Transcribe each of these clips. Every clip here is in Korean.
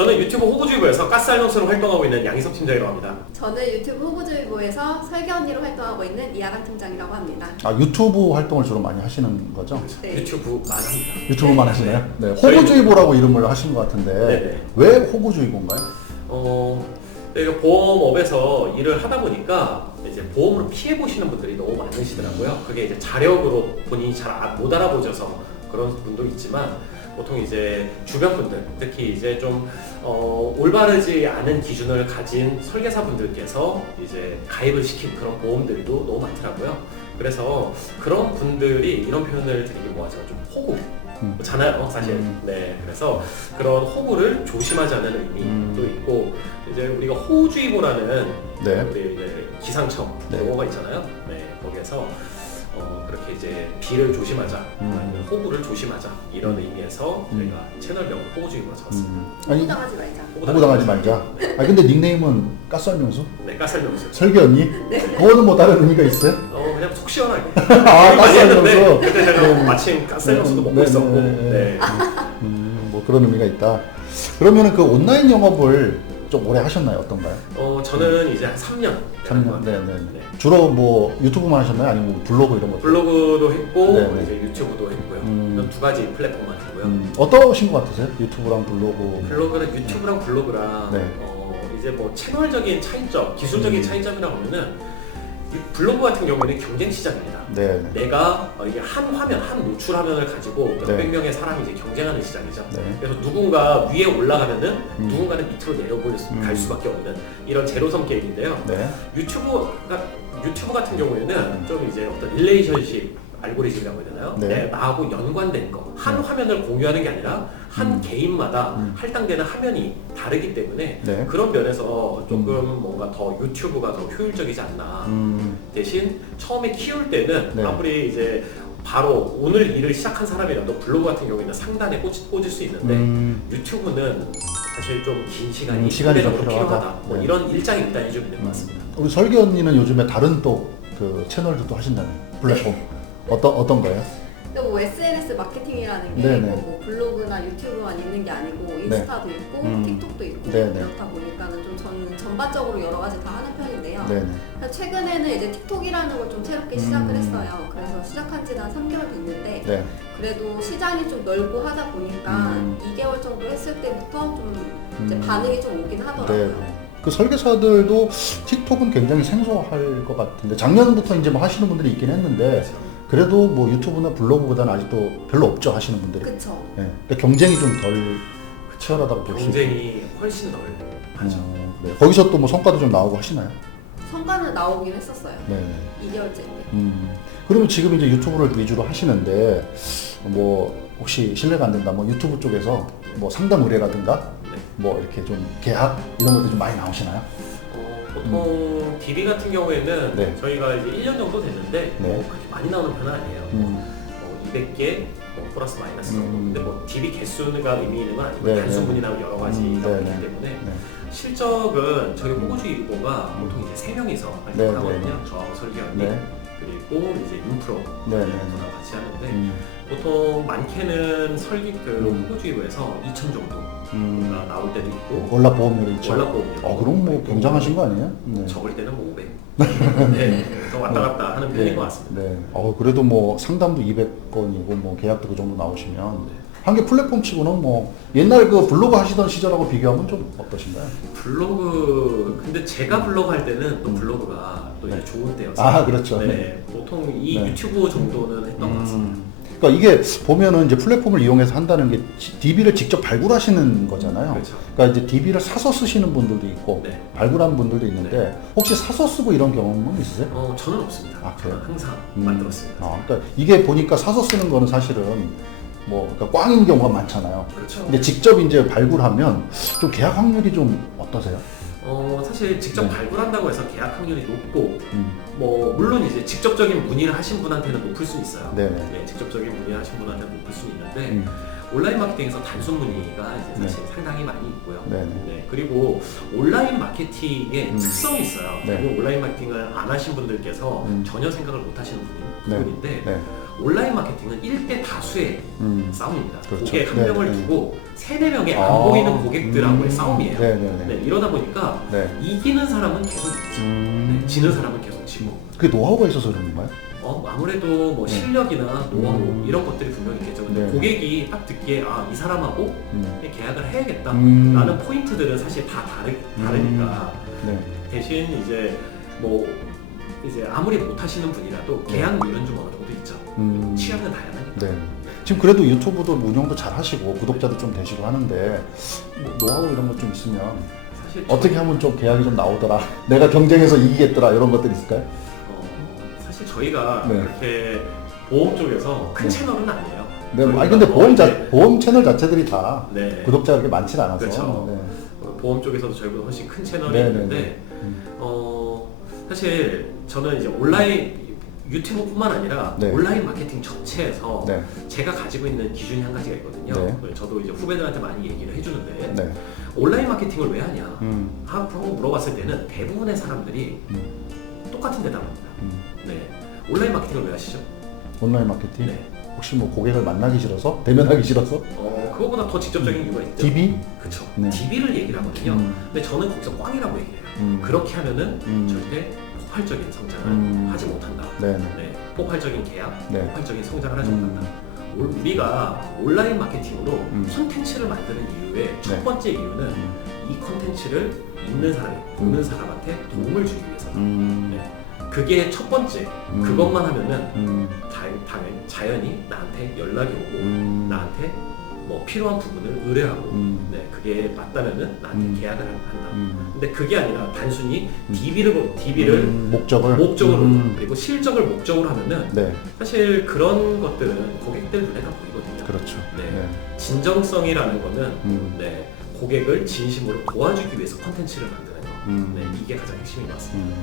저는 유튜브 호구주의보에서 가스 알명수로 활동하고 있는 양희석 팀장이라고 합니다. 저는 유튜브 호구주의보에서 설계 언니로 활동하고 있는 이하간 팀장이라고 합니다. 아, 유튜브 활동을 주로 많이 하시는 거죠? 네. 유튜브만 합니다. 유튜브만 하시나요? 네. 호구주의보라고 이름을 하신 것 같은데 네네. 왜 호구주의보인가요? 저희가 보험업에서 일을 하다 보니까 이제 보험으로 피해 보시는 분들이 너무 많으시더라고요. 그게 이제 자력으로 본인이 잘 못 알아보셔서 그런 분도 있지만 보통 이제 주변 분들, 특히 이제 좀 올바르지 않은 기준을 가진 설계사분들께서 이제 가입을 시킨 그런 보험들도 너무 많더라고요. 그래서 그런 분들이 이런 표현을 되게 뭐하죠? 좀 호구잖아요, 사실. 네, 그래서 그런 호구를 조심하자는 의미도 있고, 이제 우리가 호우주의보라는 네. 우리 이제 기상청 네. 용어가 있잖아요. 네, 거기에서 그렇게 이제 비를 조심하자, 아니면 호구를 조심하자 이런 의미에서 저희가 채널명을 호구주의보로 잡았습니다. 아니, 호구당하지 말자. 호구당하지 말자. 아 근데 닉네임은 가스알명수? 네, 가스알명수. 설계 언니? 그거는 뭐 다른 의미가 있어요? 그냥 속 시원하게. 아, 많이 했는데 가스알명수? 그때 제가 네. 마침 가스알명수도 먹고 있었고. 네. 뭐 그런 의미가 있다. 그러면은 그 온라인 영업을 좀 오래 하셨나요? 어떤가요? 저는 이제 한 3년. 3년. 네. 주로 뭐 유튜브만 하셨나요? 아니면 뭐 블로그 이런 거? 블로그도 했고 네네. 이제 유튜브도 했고요. 이런 두 가지 플랫폼만 했고요. 어떠신 것 같으세요? 유튜브랑 블로그. 블로그랑 유튜브랑 블로그랑 네. 이제 뭐 채널적인 차이점, 기술적인 차이점이라고 하면은 이 블로그 같은 경우에는 경쟁 시장입니다. 네. 내가 이게 한 화면, 한 노출 화면을 가지고 몇백 명의 사람이 이제 경쟁하는 시장이죠. 네. 그래서 누군가 위에 올라가면은 누군가는 밑으로 갈 수밖에 없는 이런 제로섬 게임인데요. 네. 유튜브 같은 경우에는 좀 이제 어떤 릴레이션십 알고리즘이라고 해야 되나요? 네. 나하고 연관된 거. 한 화면을 공유하는 게 아니라 한 개인마다 할당되는 화면이 다르기 때문에 네. 그런 면에서 조금 뭔가 더 유튜브가 더 효율적이지 않나. 대신 처음에 키울 때는 네. 아무리 이제 바로 오늘 일을 시작한 사람이라도 블로그 같은 경우에는 상단에 꽂을 수 있는데 유튜브는 사실 좀 긴 시간이 시간이 좀 상대적으로 필요하다. 뭐 네. 이런 일장일단이 좀 있는 것 같습니다. 우리 설계 언니는 요즘에 다른 또 그 채널도 하신다는 플랫폼 어떤 거예요? 또 뭐 SNS 마케팅이라는 게 네네. 뭐 블로그나 유튜브만 있는 게 아니고 인스타도 있고 틱톡도 있고 네네. 그렇다 보니까는 좀 저는 전반적으로 여러 가지 다 하는 편인데요. 네네. 그래서 최근에는 이제 틱톡이라는 걸 좀 새롭게 시작을 했어요. 그래서 시작한 지는 한 3개월 됐는데 네. 그래도 시장이 좀 넓고 하다 보니까 2개월 정도 했을 때부터 좀 이제 반응이 좀 오긴 하더라고요. 네. 그 설계사들도 틱톡은 굉장히 생소할 것 같은데 작년부터 이제 뭐 하시는 분들이 있긴 했는데 그래도 뭐 유튜브나 블로그보다는 아직도 별로 없죠 하시는 분들이. 그쵸. 네. 근데 경쟁이 좀 덜 치열하다고 볼 수 있어요. 경쟁이 훨씬 덜하죠. 네. 거기서 또 뭐 성과도 좀 나오고 하시나요? 성과는 나오긴 했었어요. 네. 2개월째인데. 그러면 지금 이제 유튜브를 위주로 하시는데 뭐 혹시 실례가 안 된다 뭐 유튜브 쪽에서 뭐 상담 의뢰라든가 뭐 이렇게 좀 계약 이런 것도 좀 많이 나오시나요? 보통 DB 같은 경우에는 네. 저희가 이제 1년 정도 됐는데 네. 뭐 그렇게 많이 나오는 편은 아니에요. 200개 플러스 마이너스 정도. 근데 뭐 DB 개수가 의미 있는 건 아니고 네, 단순분이나 여러 가지가 있기 때문에 네. 실적은 저희 호구주의보가 보통 이제 3명이서 네, 활동을 하거든요. 저하고 설계원님 네. 그리고 이제 윤프로 네, 네. 분하고 같이 하는데 보통 많게는 호구주의보에서 2천 정도가 나올 때도 있고 월납 보험료도 있죠. 월납 보험료. 그럼 뭐 굉장한 거 아니에요? 네. 적을 때는 뭐 500. 네, 그래서 왔다 갔다 하는 편인 것 같습니다. 네. 그래도 뭐 상담도 200건이고 뭐 계약도 그 정도 나오시면 한 개 플랫폼 치고는 뭐 옛날 그 블로그 하시던 시절하고 비교하면 좀 어떠신가요? 블로그 근데 제가 블로그 할 때는 또 블로그가 또 이제 좋은 때여서 아, 그렇죠. 네, 보통 이 네. 유튜브 정도는 했던 것 같습니다. 그러니까 이게 보면은 이제 플랫폼을 이용해서 한다는 게 DB를 직접 발굴하시는 거잖아요. 그렇죠. 그러니까 이제 DB를 사서 쓰시는 분들도 있고 네. 발굴하는 분들도 있는데 혹시 사서 쓰고 이런 경험은 있으세요? 저는 없습니다. 아, 그래요? 저는 항상 만들었습니다. 그러니까 이게 보니까 사서 쓰는 거는 사실은 뭐 그러니까 꽝인 경우가 많잖아요. 그렇죠. 근데 직접 이제 발굴하면 좀 계약 확률이 좀 어떠세요? 사실 직접 네. 발굴한다고 해서 계약 확률이 높고 뭐 물론 이제 직접적인 문의를 하신 분한테는 높을 수 있어요. 네네. 네, 직접적인 문의를 하신 분한테는 높을 수 있는데 온라인 마케팅에서 단순 문의가 이제 사실 상당히 많이 있고요. 네네. 네, 그리고 온라인 마케팅의 특성이 있어요. 네. 그리고 온라인 마케팅을 안 하신 분들께서 전혀 생각을 못 하시는 부분인데 네. 온라인 마케팅은 1대 다수의 싸움입니다. 그렇죠. 고객 한 명을 네, 네. 두고 3-4명의 안 보이는 고객들하고의 싸움이에요. 네네네. 네, 이러다 보니까 네. 이기는 사람은 계속 이기죠. 네, 지는 사람은 계속 지고. 그게 노하우가 있어서 그런 건가요? 아무래도 뭐 실력이나 노하우 이런 것들이 분명히 있겠죠. 근데 네. 고객이 딱 듣기에 이 사람하고 계약을 해야겠다 라는 포인트들은 사실 다 다르니까 네. 대신 이제 뭐 이제 아무리 못하시는 분이라도 계약률은 좀 어느 정도 있죠. 취향은 다양하니까. 네. 지금 그래도 유튜브도 운영도 잘 하시고 구독자도 좀 되시고 하는데 뭐 노하우 이런 것 좀 있으면 사실 어떻게 하면 좀 계약이 좀 나오더라, 내가 경쟁해서 이기겠더라 이런 것들이 있을까요? 사실 저희가 네. 그렇게 보험 쪽에서 큰 네. 채널은 아니에요. 네, 저희가 근데 이제 보험 채널 자체들이 다 네. 구독자가 그렇게 많지 않아서. 그렇죠. 네. 보험 쪽에서도 저희보다 훨씬 큰 채널이 네, 있는데 네, 네. 사실 저는 이제 온라인 유튜브뿐만 아니라 네. 온라인 마케팅 전체에서 네. 제가 가지고 있는 기준이 한 가지가 있거든요. 네. 저도 이제 후배들한테 많이 얘기를 해주는데 네. 온라인 마케팅을 왜 하냐 음. 하고 물어봤을 때는 대부분의 사람들이 똑같은 대답입니다. 네. 온라인 마케팅을 왜 하시죠? 온라인 마케팅? 네. 혹시 뭐 고객을 만나기 싫어서? 대면하기 싫어서? 그거보다 더 직접적인 이유가 있죠. DB? 그쵸. 네. DB를 얘기를 하거든요. 근데 저는 거기서 꽝이라고 얘기를 해요. 그렇게 하면은 절대 폭발적인 성장을 하지 못한다. 네. 네, 폭발적인 계약, 네. 폭발적인 성장을 하지 못한다. 우리가 온라인 마케팅으로 네. 콘텐츠를 만드는 이유의 첫 번째 이유는 이 콘텐츠를 읽는 사람이, 보는 사람한테 도움을 주기 위해서다. 네. 그게 첫 번째. 그것만 하면은 당연히 자연히 나한테 연락이 오고 나한테 뭐 필요한 부분을 의뢰하고 네, 그게 맞다면은 나한테 계약을 한다. 근데 그게 아니라 단순히 DB를 목적으로 그리고 실적을 목적으로 하면은 네. 사실 그런 것들은 고객들 눈에 다 보이거든요. 그렇죠. 네. 네. 진정성이라는 거는 네, 고객을 진심으로 도와주기 위해서 콘텐츠를 만드는 거. 네, 이게 가장 핵심인 것 같습니다.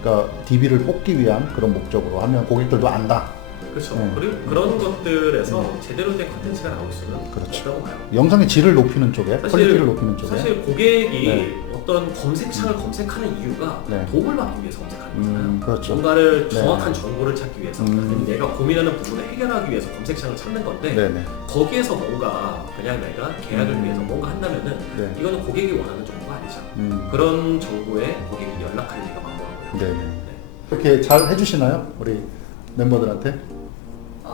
그러니까 DB를 뽑기 위한 그런 목적으로 하면 고객들도 안다. 그렇죠. 네. 그리고 그런 것들에서 제대로 된 콘텐츠가 나올 수는 그렇죠. 없다고 봐요. 영상의 질을 높이는 쪽에, 사실- 퀄리티를 높이는 쪽에. 사실 고객이 네. 어떤 검색창을 검색하는 이유가 네. 도움을 받기 위해서 검색하는 거잖아요. 그렇죠. 뭔가를 네. 정확한 정보를 찾기 위해서 아니면 내가 고민하는 부분을 해결하기 위해서 검색창을 찾는 건데 네네. 거기에서 뭔가 그냥 내가 계약을 위해서 뭔가 한다면은 네. 이거는 고객이 원하는 정보가 아니죠. 그런 정보에 고객이 연락할 리가 많더라고요. 네네. 이렇게 잘 해주시나요? 우리 멤버들한테?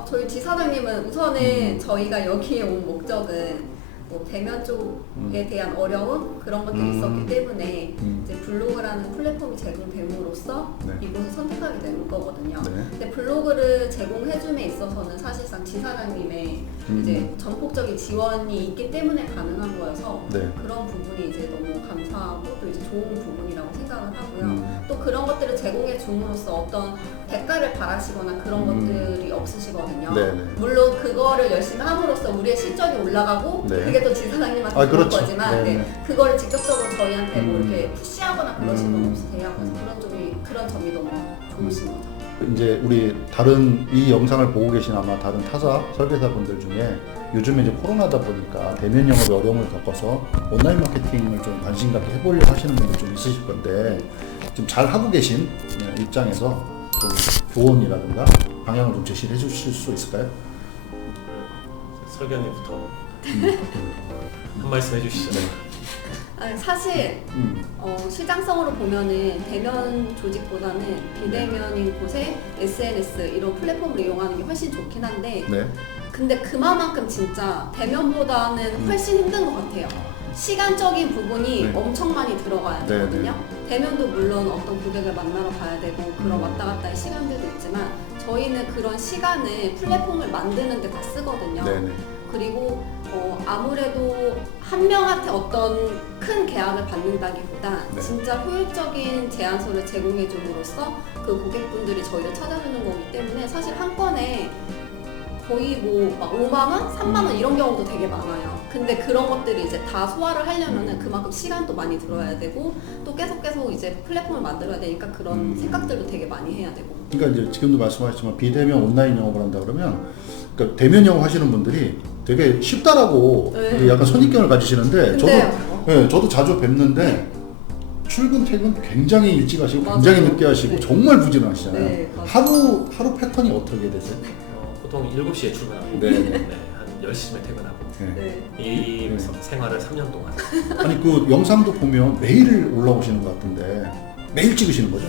저희 지사장님은 우선은 저희가 여기에 온 목적은 뭐 대면 쪽에 대한 어려움 그런 것들이 있었기 때문에 이제 블로그라는 플랫폼이 제공됨으로써 네. 이곳을 선택하게 되는 거거든요. 네. 근데 블로그를 제공해줌에 있어서는 사실상 지사장님의 이제 전폭적인 지원이 있기 때문에 가능한 거여서 네. 그런 부분이 이제 너무 감사하고 또 이제 좋은 부분이라고 생각을 하고요. 또 그런 것들을 제공해 줌으로써 어떤 대가를 바라시거나 그런 것들이 없으시거든요. 네네. 물론 그거를 열심히 함으로써 우리의 실적이 올라가고 네. 그게 또 지사장님한테 좋은 그렇죠. 거지만 네네. 네, 그거를 직접적으로 저희한테 뭐 이렇게 푸시하거나 그러신 건 없으세요. 그래서 그런 점이 너무 좋으신 거죠. 이제 우리 다른 이 영상을 보고 계신 아마 다른 타사 설계사분들 중에 요즘에 이제 코로나다 보니까 대면 영업에 어려움을 겪어서 온라인 마케팅을 좀 관심 갖게 해보려고 하시는 분들 좀 있으실 건데 지금 잘 하고 계신 입장에서 좀 조언이라든가 방향을 좀 제시를 해주실 수 있을까요? 설계원님부터 한 말씀 해주시죠. 사실 시장성으로 보면은 대면 조직보다는 비대면인 곳에 SNS 이런 플랫폼을 이용하는 게 훨씬 좋긴 한데 네. 근데 그만큼 진짜 대면보다는 훨씬 힘든 것 같아요. 시간적인 부분이 네. 엄청 많이 들어가야 네, 되거든요. 대면도 물론 어떤 고객을 만나러 가야 되고 그런 왔다 갔다의 시간들도 있지만 저희는 그런 시간을 플랫폼을 만드는 데 다 쓰거든요. 네네. 그리고 아무래도 한 명한테 어떤 큰 계약을 받는다기보다 네. 진짜 효율적인 제안서를 제공해 줌으로써 그 고객분들이 저희를 찾아주는 거기 때문에 사실 한 건에 거의 뭐 막 5만 원, 3만 원 이런 경우도 되게 많아요. 근데 그런 것들이 이제 다 소화를 하려면은 그만큼 시간도 많이 들어야 되고 또 계속 이제 플랫폼을 만들어야 되니까 그런 생각들도 되게 많이 해야 되고. 그러니까 이제 지금도 말씀하셨지만 비대면 온라인 영업을 한다 그러면 그러니까 대면 영업 하시는 분들이 되게 쉽다라고 네. 약간 선입견을 가지시는데 근데요. 저도 자주 뵙는데 출근 퇴근 굉장히 일찍 하시고 맞아요. 굉장히 늦게 하시고 네. 정말 부지런하시잖아요. 네, 맞아요. 하루 패턴이 어떻게 되세요? 보통 7시에 출근하고 네. 한 10시쯤에 퇴근하고 네. 네. 이 생활을 3년 동안 아니 그 영상도 보면 매일 올라오시는 것 같은데 매일 찍으시는 거죠?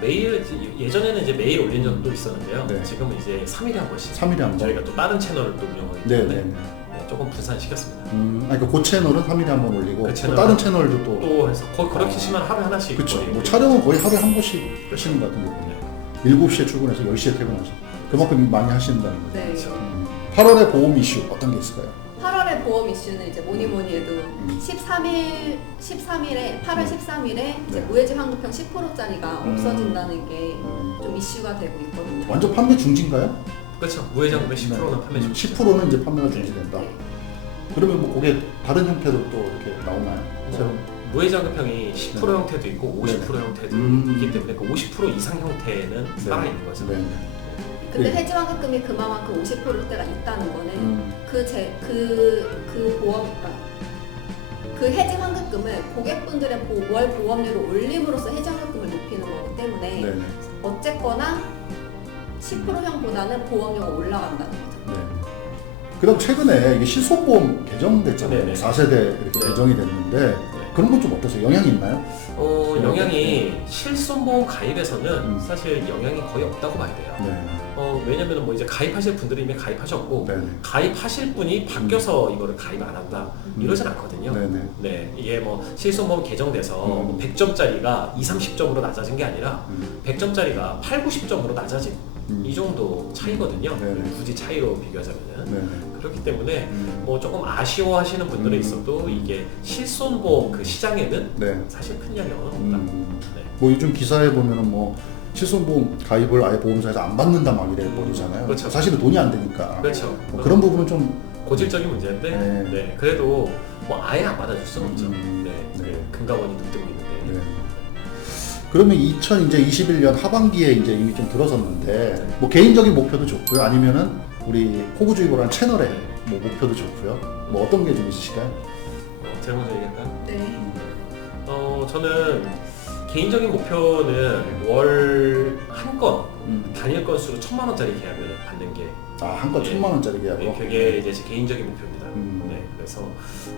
매일 예전에는 이제 매일 올린 적도 있었는데요. 네. 지금은 이제 3일에 한 번씩 3일에 한 번? 저희가 또 다른 채널을 또 운영하기 네, 때문에 네, 네. 조금 분산시켰습니다. 그러니까 그 채널은 3일에 한 번 올리고 그 또 채널은 다른 채널도 또 또 해서 거의 그렇게 치면 하루에 하나씩 그렇죠. 거의 뭐 올리고. 촬영은 거의 하루에 한 번씩 하시는 것 같은데 7시에 출근해서 10시에 퇴근하시고 그만큼 많이 하신다는 거죠. 네. 그렇죠. 8월의 보험 이슈 어떤 게 있을까요? 8월의 보험 이슈는 이제 뭐니 해도 13일에 8월 13일에 이제 네. 무해지 환급형 10%짜리가 없어진다는 게 좀 이슈가 되고 있거든요. 완전 판매 중지인가요? 그렇죠. 무해장급의 10%는 판매 중. 10%는 이제 판매가 중지된다. 네. 그러면 뭐 그게 다른 형태로 또 이렇게 나오나요? 새로운? 무해장급형이 10% 네. 형태도 있고 50% 네. 형태도 음. 있기 때문에 그 50% 이상 형태는 살아있는 거죠. 네. 근데 네. 해지 환급금이 그만큼 50%대가 있다는 거는 그 해지 환급금을 고객분들의 월 보험료를 올림으로써 해지 환급금을 높이는 거기 때문에 네. 어쨌거나 10%형보다는 보험료가 올라간다는 거죠. 네. 그다음 최근에 이게 실손보험 개정됐잖아요. 네네. 4세대 이렇게 네. 개정이 됐는데 그런 건 좀 어떠세요? 영향이 있나요? 영향이 실손보험 가입에서는 음. 사실 영향이 거의 없다고 봐야 돼요. 네. 왜냐면 뭐 이제 가입하실 분들이 이미 가입하셨고 네. 가입하실 분이 바뀌어서 이거를 가입 안 한다 이러진 않거든요. 네네. 네, 이게 뭐 실손보험 개정돼서 뭐 100점짜리가 20, 30점으로 낮아진 게 아니라 100점짜리가 8, 90점으로 낮아진 이 정도 차이거든요. 네네. 굳이 차이로 비교하자면은 네. 그렇기 때문에 뭐 조금 아쉬워하시는 분들은 있어도 이게 실손보험 그 시장에는 네. 사실 큰 영향은 없다. 네. 뭐 요즘 기사에 보면은 뭐 실손보험 가입을 아예 보험사에서 안 받는다 막 이래 버리잖아요. 그렇죠. 사실은 돈이 안 되니까. 그렇죠. 뭐 그런 부분은 좀 고질적인 문제인데 네. 네, 그래도 뭐 아예 안 받아줄 수는 없죠. 네. 네, 금감원이 눈뜨고 있는데. 네. 그러면 2021년 하반기에 이제 이미 좀 들어섰는데 뭐 개인적인 목표도 좋고요. 아니면은 우리 호구주의보라는 채널의 뭐 목표도 좋고요. 뭐 어떤 게 좀 있으실까요? 제가 먼저 얘기할까요? 네. 저는 개인적인 목표는 월 한 건 단일 건수로 1,000만 원짜리 계약을 받는 게 한건 네. 1,000만 원짜리 계약으로. 그게 이제 제 개인적인 목표입니다. 네. 그래서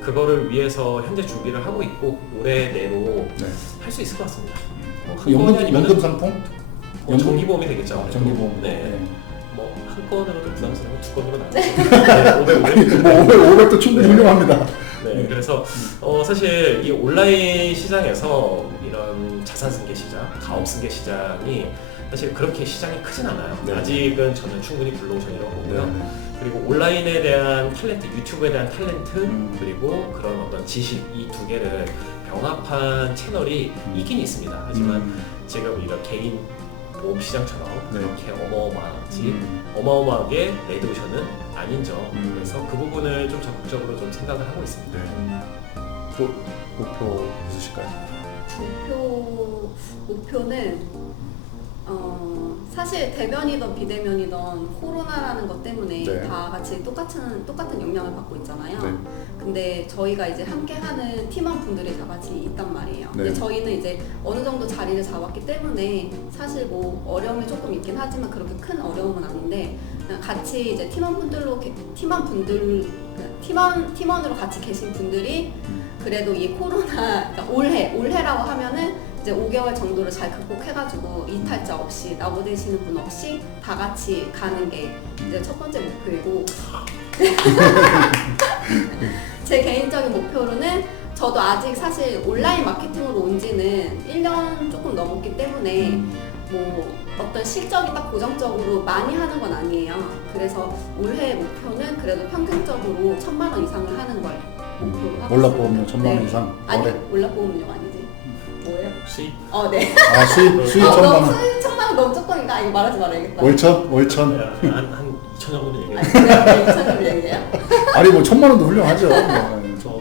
그거를 위해서 현재 준비를 하고 있고 올해 내로 네. 할 수 있을 것 같습니다. 연금 상품? 정기보험이 되겠죠. 정기보험. 네. 뭐 한 건으로 좀 부담스러워 두 건으로 나눠서 500. 뭐 500도 충분히 훌륭합니다. 네, 그래서 사실 이 온라인 시장에서 이런 자산 승계 시장, 가업 승계 시장이 사실 그렇게 시장이 크진 않아요. 네. 아직은 저는 충분히 블루오션이라고 보고요. 네. 그리고 온라인에 대한 탤런트, 유튜브에 대한 탤런트, 그리고 그런 어떤 지식 이 두 개를 병합한 채널이 있긴 있습니다. 하지만 지금 이런 개인 보험 시장처럼 네. 그렇게 어마어마하게 레드오션은 아닌 점. 그래서 그 부분을 좀 적극적으로 좀 생각을 하고 있습니다. 네. 또 목표 있으실까요? 목표는 사실 대면이든 비대면이든 코로나라는 것 때문에 네. 다 같이 똑같은 영향을 받고 있잖아요. 네. 근데 저희가 이제 함께하는 팀원분들이 다 같이 있단 말이에요. 네. 근데 저희는 이제 어느 정도 자리를 잡았기 때문에 사실 뭐 어려움이 조금 있긴 하지만 그렇게 큰 어려움은 아닌데 그냥 같이 이제 팀원으로 같이 계신 분들이 그래도 이 코로나 그러니까 올해라고 하면은 이제 5개월 정도를 잘 극복해가지고 이탈자 없이 나고되시는 분 없이 다 같이 가는 게 이제 첫 번째 목표이고 제 개인적인 목표로는 저도 아직 사실 온라인 마케팅으로 온 지는 1년 조금 넘었기 때문에 뭐 어떤 실적이 딱 고정적으로 많이 하는 건 아니에요. 그래서 올해 목표는 그래도 평균적으로 1,000만 원 이상을 하는 걸 목표로 하고 몰라보험료 있습니다. 1,000만 원 이상? 아니 올해? 몰라보험료 아니지. 뭐예요? 수익? 네. 수입 1,000만 원. 수익 1,000만 원 너무 조금인가? 이거 말하지 말아야겠다. 월천? 한 2천 정도는 얘기해요. 아니, 그래요? 2천점 얘기해요? 아니 뭐 1,000만 원도 훌륭하죠. 저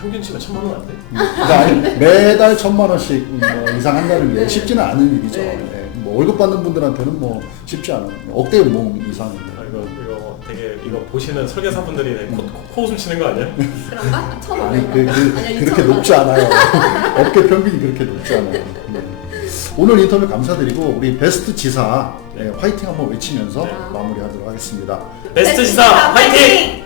평균 치면 1,000만 원 안 돼? 그러니까 아니, 매달 1,000만 원씩 뭐 이상 한다는 게 네. 쉽지는 않은 일이죠. 네. 네. 뭐 월급 받는 분들한테는 뭐 쉽지 않은 억대 연봉 이상인데. 아, 이거 되게 이거 보시는 설계사분들이 되게 코웃음 치는 거 아니야? 그런가? 1,500원. 아니 아니야, 그렇게 2,500원. 높지 않아요. 업계 평균이 그렇게 높지 않아요. 네. 오늘 인터뷰 감사드리고 우리 베스트 지사 화이팅 한번 외치면서 네. 마무리하도록 하겠습니다. 베스트 지사 화이팅!